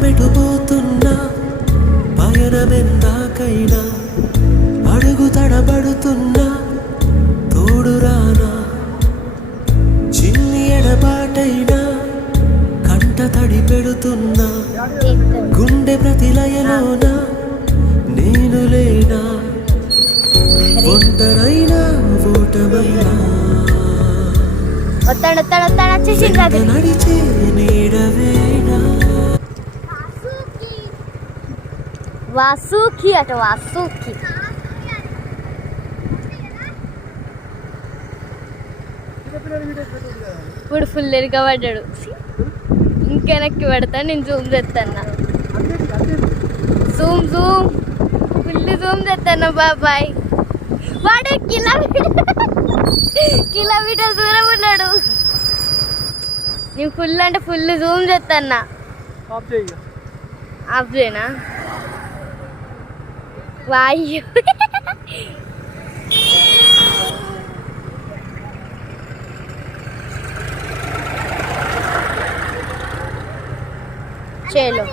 మనమెటుపోతున్నా పయనమెందాకైనా అడుగు తడబడుతున్నా తోడురానా చిన్ని ఎడబాటైనా కంట తడి పెడుతున్నా గుండె ప్రతిలయలోన నేను లేనా ఒంటరైనా ఓటమైనా నడిచే నీడవేనా వాసుకి అట వాసుకి ఇప్పుడు ఫుల్ ఎరగబడ్డాడు ఇంకెనక్కి పెడతా నేను జూమ్ చేస్తాను జూమ్ జూమ్ ఫుల్ జూమ్ చేస్తాను బాబాయ్ వాడు కిలోమీటర్ దూరం ఉన్నాడు నేను ఫుల్ అంటే ఫుల్ జూమ్ చేస్తాను ఆఫ్ చేయనా వాయు చలో